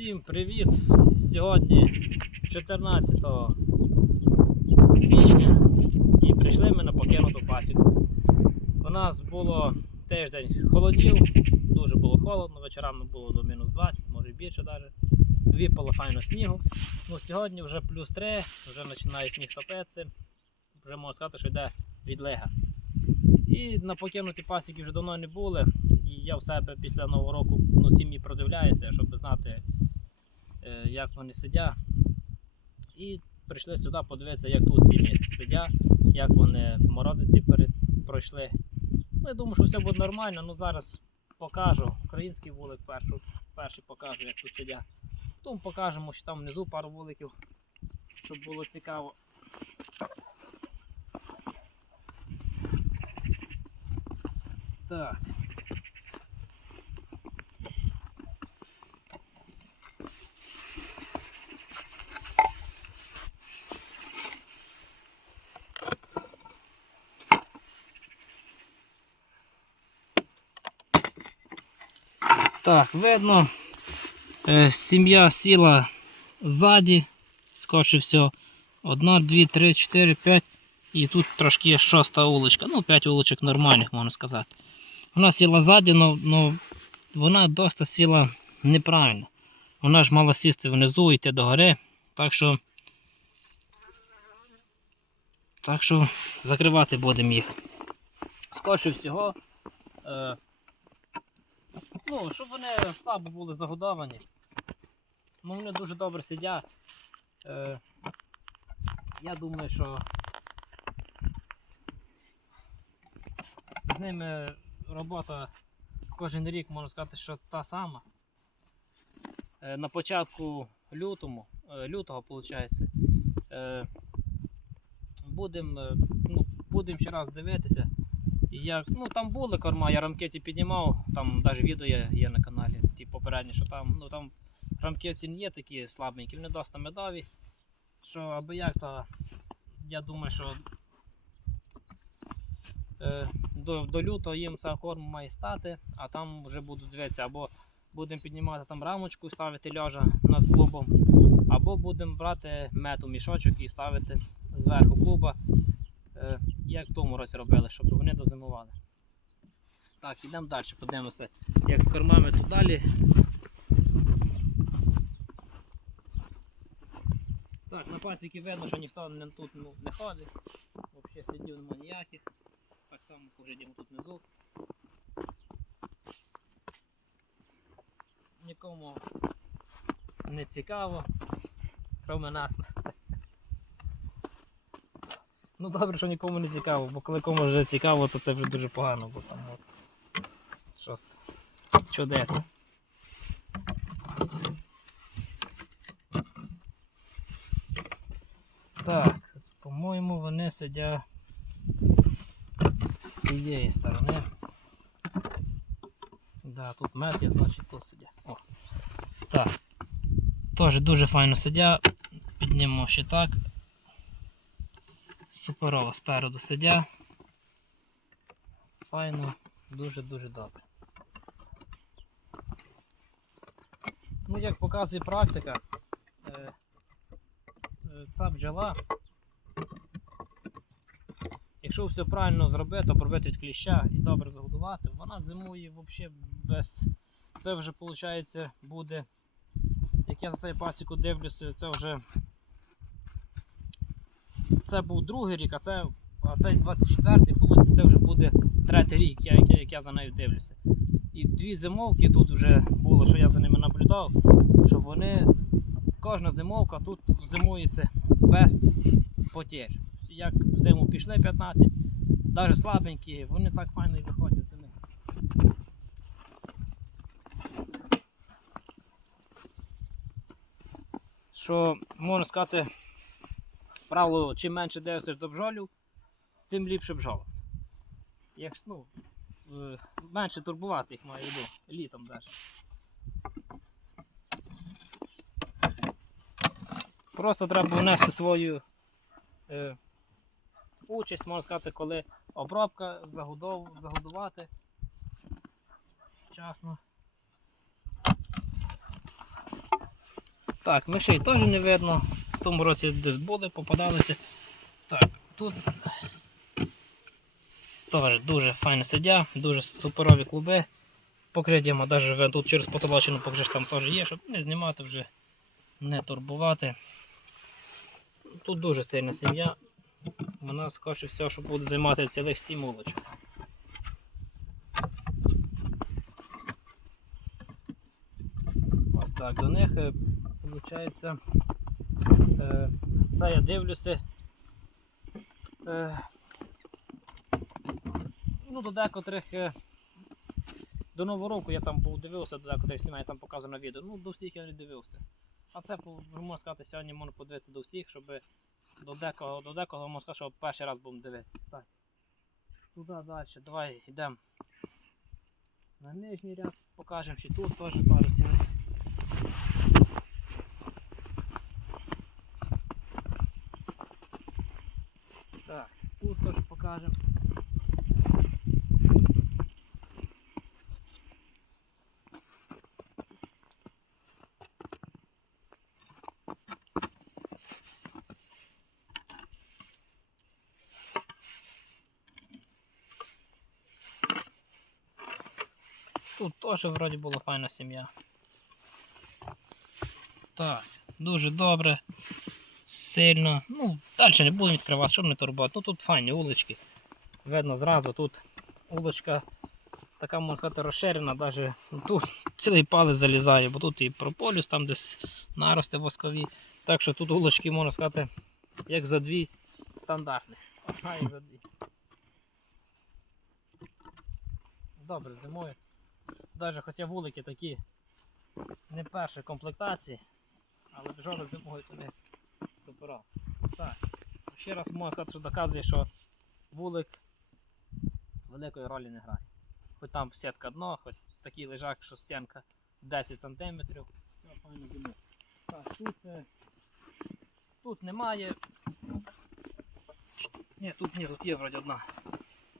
Всім привіт! Сьогодні 14 січня і прийшли ми на покинуту пасіку. У нас було тиждень холодів, дуже було холодно, вечорами було до мінус 20, може більше навіть. Випало файно снігу. Ну, сьогодні вже плюс 3, вже починає сніг топитися. Вже можна сказати, що йде відлига. І на покинуті пасіки вже давно не були. І я в себе після Нового року ну, сім'ї продивляюся, щоб знати, як вони сидять. І прийшли сюди подивитися, як тут сім'ї сидять, як вони морозиці пройшли. Ну, я думаю, що все буде нормально. Ну зараз покажу. Український вулик першу, перший покажу, як тут сидять. Тому покажемо, що там внизу пару вуликів, щоб було цікаво. Так. Так, видно, е, сім'я сіла ззаді, скорше все. Одна, дві, три, чотири, п'ять. І тут трошки є шоста вуличка. Ну, п'ять вуличок нормальних, можна сказати. Вона сіла ззаді, але вона досить сіла неправильно. Вона ж мала сісти внизу і йти до гори. Так що. Так що закривати будемо їх. Скорше всього. Е, ну, щоб вони слабо були загодовані. Ну, вони дуже добре сидять. Е, я думаю, що з ними робота кожен рік, можна сказати, що та сама. Е, на початку лютому, е, лютого, виходить, е, будемо ну, будем ще раз дивитися. Як, ну, там були корма, я рамкеті піднімав, там навіть відео є, є на каналі, ті попередні, що там, ну, там рамкеті не є такі слабенькі, вони досить медові. Що аби як, то я думаю, що е, до, до лютого їм цього корму має стати, а там вже будуть дивитися, або будемо піднімати там рамочку ставити льожа над клубом, або будемо брати мету мішочок і ставити зверху клуба, як в тому році робили, щоб вони дозимували. Так, йдемо далі, подивимося, як з кормами тут далі. Так, на пасіки видно, що ніхто не, тут ну, не ходить. Взагалі слідів немає ніяких. Так само поглядімо тут внизу. Нікому не цікаво, крім нас. Ну добре, що нікому не цікаво, бо коли комусь вже цікаво, то це вже дуже погано, бо там от щось чудесно. Так, по-моєму, вони сидять з цієї сторони. Да, тут мед є, значить тут сидять. О. Так. Теж дуже файно сидять. Піднімемо ще так. Суперово спереду сидять. Файно, дуже-дуже добре. Ну, як показує практика, е, е, ця бджола, якщо все правильно зробити, обробити від кліща і добре загодувати, вона зимує взагалі без. Це вже виходить буде. Як я за цей пасіку дивлюся, це вже. Це був другий рік, а це а цей 24-й, виходить, це вже буде третій рік, як, я- як я за нею дивлюся. І дві зимовки тут вже було, що я за ними наблюдав, що вони кожна зимовка тут зимується без потерь. Як в зиму пішли 15, навіть слабенькі, вони так файно і виходять з зими. Що можна сказати, правило, чим менше дивишся до бджолів, тим ліпше бджола. Якщо ну, е, менше турбувати їх має йду, літом навіть. Просто треба внести свою е, участь, можна сказати, коли обробка, загодов, загодувати вчасно. Так, мишей теж не видно. В тому році десь були, попадалися. Так, тут теж дуже файне сидя, дуже суперові клуби. Покриттям, навіть тут через потолочину покажеш там теж є, щоб не знімати вже, не турбувати. Тут дуже сильна сім'я. Вона скоріше все, що буде займати цілих сім улочок. Ось так, до них виходить, е, це я дивлюся. Е, ну, до декотрих е, до Нового року я там був дивився, до декотрих сімей там показано відео. Ну, до всіх я не дивився. А це можна сказати, сьогодні можна подивитися до всіх, щоб до декого, до декого можна сказати, що перший раз будемо дивитися. Так. Туди далі, давай йдемо. На нижній ряд покажемо, ще тут теж пару сімей. Покажемо. Тут теж вроді була файна сім'я. Так, дуже добре. Сильно. Ну, далі не будемо відкривати, щоб не турбувати. Ну тут файні улички. Видно зразу тут улочка така, можна сказати, розширена, навіть тут цілий палець залізає, бо тут і прополюс, там десь нарости воскові. Так що тут улочки, можна сказати, як за дві стандартні. Одна і за дві. Добре, зимою. Навіть хоча вулики такі не першої комплектації, але бджоли зимою не супера. Так, ще раз можу сказати, що доказує, що вулик великої ролі не грає. Хоч там сітка дно, хоч такий лежак, що стінка 10 см. Так, тут, е, тут немає. Ні, тут ні, тут є вроді одна.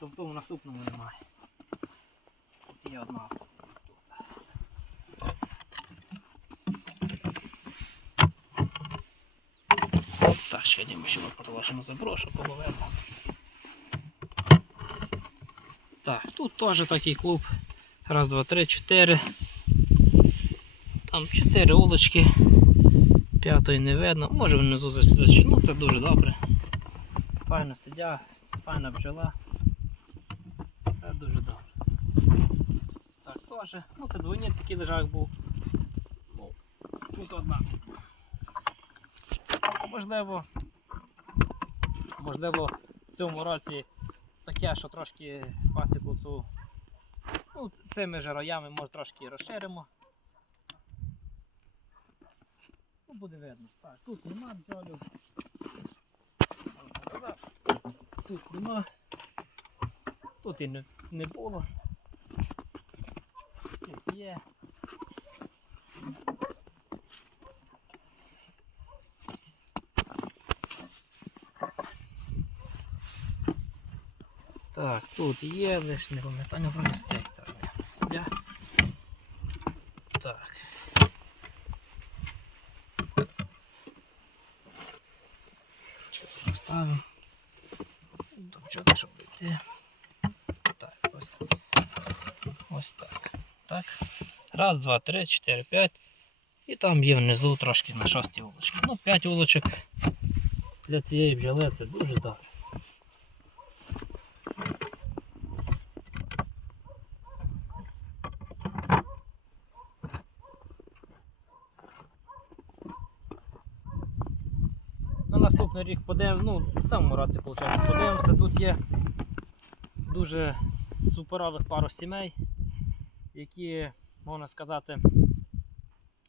То в наступному немає. Тут є одна. Йдемо ще по заброшу, половину. Так, тут теж такий клуб. Раз, два, три, чотири. Там чотири улочки. П'ятої не видно. Може внизу зачинено, ну це дуже добре. Файно сидя, файна бджола. Все дуже добре. Так, теж. Ну це двойник такий лежак був. Тут одна. Можливо, можливо, в цьому році таке, що трошки пасіку цю ну, цими же роями може трошки розширимо. Ну, буде видно. Так, тут нема бджолів. Тут нема. Тут і не, не було. Тут є. Так, тут є, лиш не пам'ятаю, з цієї сторони. Так. Зараз поставимо. Добчати, щоб йти. Так, ось. Ось так. Так. Раз, два, три, чотири, п'ять. І там є внизу трошки на шостій вулочці. Ну, п'ять вулочок для цієї бджоли це дуже добре. На наступний рік подивимося, ну, в цьому році, виходить, подивимося, тут є дуже суперових пару сімей, які, можна сказати,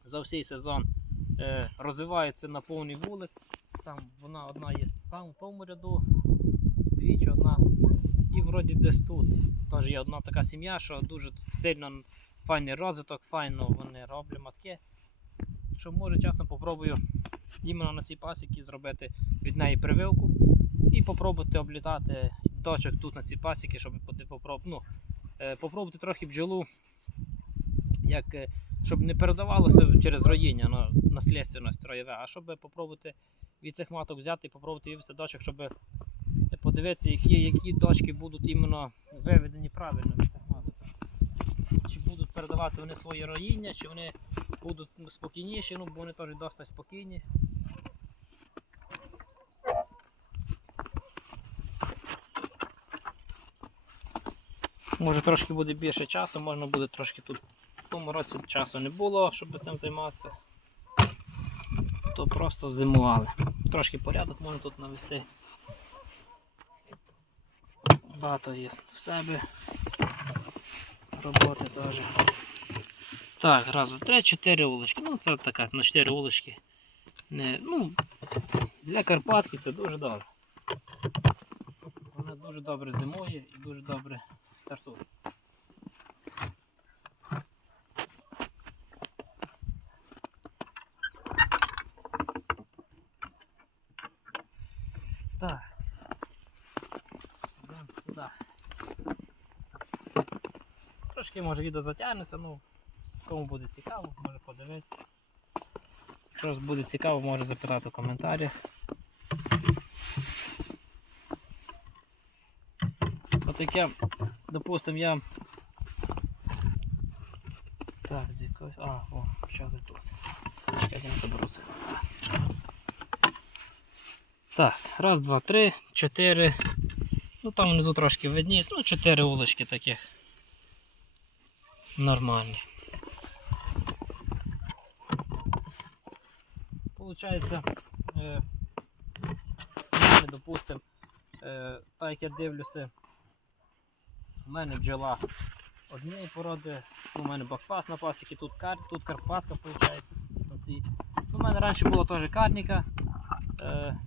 за всій сезон е, розвиваються на повний вулик. Там вона одна є там, в тому ряду, двічі одна. І вроді десь тут. Теж є одна така сім'я, що дуже сильно файний розвиток, файно вони роблять матки. Що може часом попробую іменно на цій пасіки зробити від неї прививку і попробувати облітати дочок тут на ці пасіки, щоб попроб... ну, е, попробувати трохи бджолу, як е, щоб не передавалося через роїння на наслідственність роєве, а щоб попробувати від цих маток взяти і попробувати вивести дочок, щоб подивитися, які, які дочки будуть іменно виведені правильно від цих маток. Чи будуть передавати вони своє роїння, чи вони будуть спокійніші, ну бо вони теж досить спокійні. Може трошки буде більше часу, можна буде трошки тут. В тому році часу не було, щоб цим займатися. То просто зимували. Трошки порядок можна тут навести. Багато є в себе. Роботи теж. Так, раз, два, три, чотири вулички. Ну це така на чотири вулички. Не, ну, для Карпатки це дуже добре. Вона дуже добре зимує і дуже добре стартує. Так. Йдемо сюди. Трошки може відео затягнеться, ну кому буде цікаво, може подивитися. Якщо буде цікаво, може запитати в коментарях. От як я. Так, з якогось. А, о, почали тут. Чекайте, я заберу це. Так, раз, два, три, чотири. Ну там внизу трошки видність. Ну, чотири вулички таких. Нормальні. Получається, е, в мене, допустим, е, так як я дивлюся, у мене бджола однієї породи, у мене бакфас на пасіки, тут, кар, тут Карпатка виходить. Ну, у мене раніше була теж карніка, е,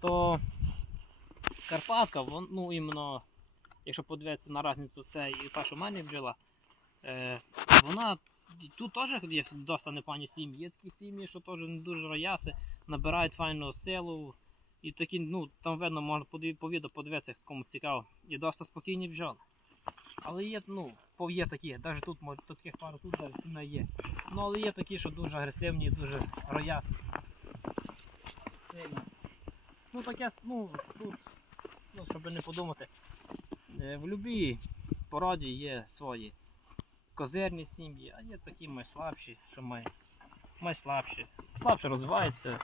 то Карпатка, ну іменно, якщо подивитися на різницю це і та, що в мене бджола, вона тут теж є досить непані сім'ї. Є такі сім'ї, що теж не дуже рояси, набирають файну силу. І такі, ну, там видно, можна по відео подивитися, кому цікаво. Є досить спокійні бджоли. Але є, ну, є такі, навіть тут може, таких пару тут не є. Ну, але є такі, що дуже агресивні, дуже роясні. Ну таке, ну, тут, ну, щоб не подумати, е, в будь-якій породі є свої козирні сім'ї, а є такі майслабші, що май, майслабші. Слабше розвиваються.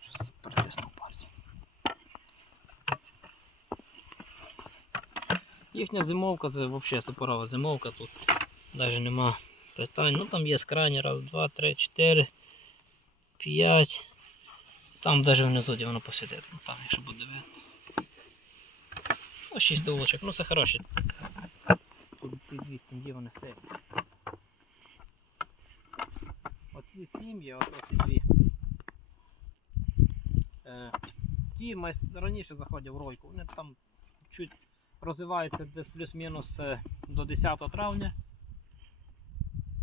Щось Притиснув пальці. Їхня зимовка це взагалі суперова зимовка тут. Навіть нема питань. Ну там є скрайні, раз, два, три, чотири, п'ять. Там навіть внизу, де воно посидить. Ну там, якщо буде видно. Ось шість вулочок. Ну це хороші. Тут ці дві сім'ї вони сильні. Оці сім'ї, оці дві. Е, ті раніше заходять в ройку, вони там чуть розвиваються десь плюс-мінус е, до 10 травня.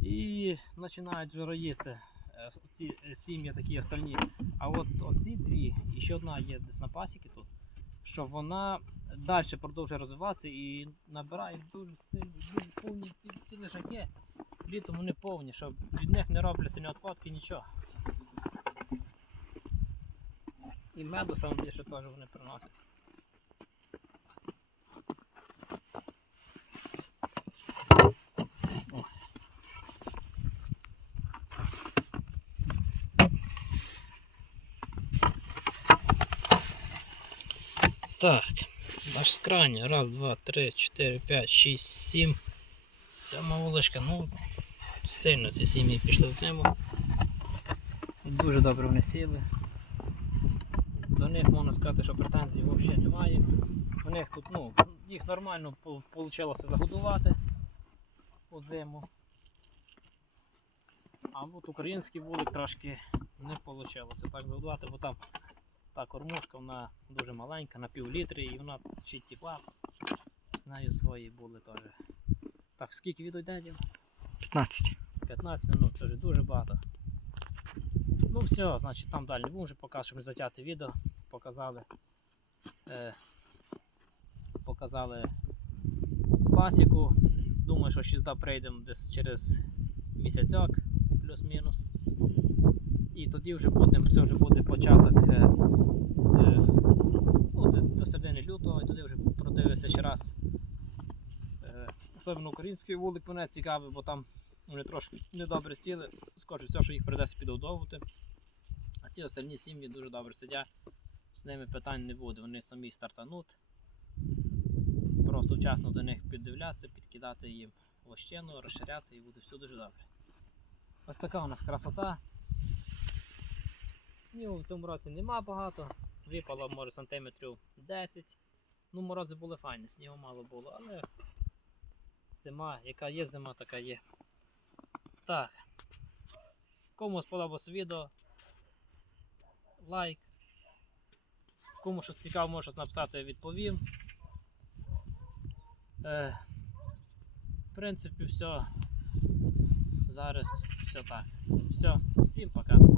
І починають вже роїтися е, ці е, сім'ї такі остальні. А от оці дві, і ще одна є десь на пасіки тут, що вона далі продовжує розвиватися і набирає дуже сильні, дуже повні ці, ці лежаки. Літом вони повні, що від них не робляться ні відходки, нічого. І меду саме більше теж вони приносять. Так, наш скрайня. Раз, два, три, чотири, п'ять, шість, сім. Сьома вуличка. Ну, сильно ці сім'ї пішли в зиму. Дуже добре вони сіли. До них можна сказати, що претензій взагалі немає. У них тут, ну, їх нормально вийшло загодувати у зиму. А от український вулик трошки не вийшло так загодувати, бо там та кормушка вона дуже маленька, на пів літри і вона чи тепла. З нею свої були теж. Так, скільки відео йде? 15. 15 минут, це вже дуже багато. Ну все, значить там далі. Ми вже поки що ми затяти відео, показали. Е, показали пасіку, Думаю, що сюди прийдемо десь через місяцьок, плюс-мінус. І тоді вже будемо, це вже буде початок е, е, ну, десь до середини лютого, і тоді вже продивитися ще раз. Е, особливо український вулик мене цікавий, бо там вони трошки недобре сіли. Скажу все, що їх придеться підгодовувати. А ці остальні сім'ї дуже добре сидять. З ними питань не буде, вони самі стартануть. Просто вчасно до них піддивлятися, підкидати їм вощину, розширяти і буде все дуже добре. Ось така у нас красота. Снігу в цьому році нема багато. Випало може сантиметрів 10. Ну, морози були файні, снігу мало було, але зима, яка є зима, така є. Так. Кому сподобалось відео, лайк. Кому щось цікаво, може щось написати, відповім. Е, в принципі, все. Зараз все так. Все, всім пока.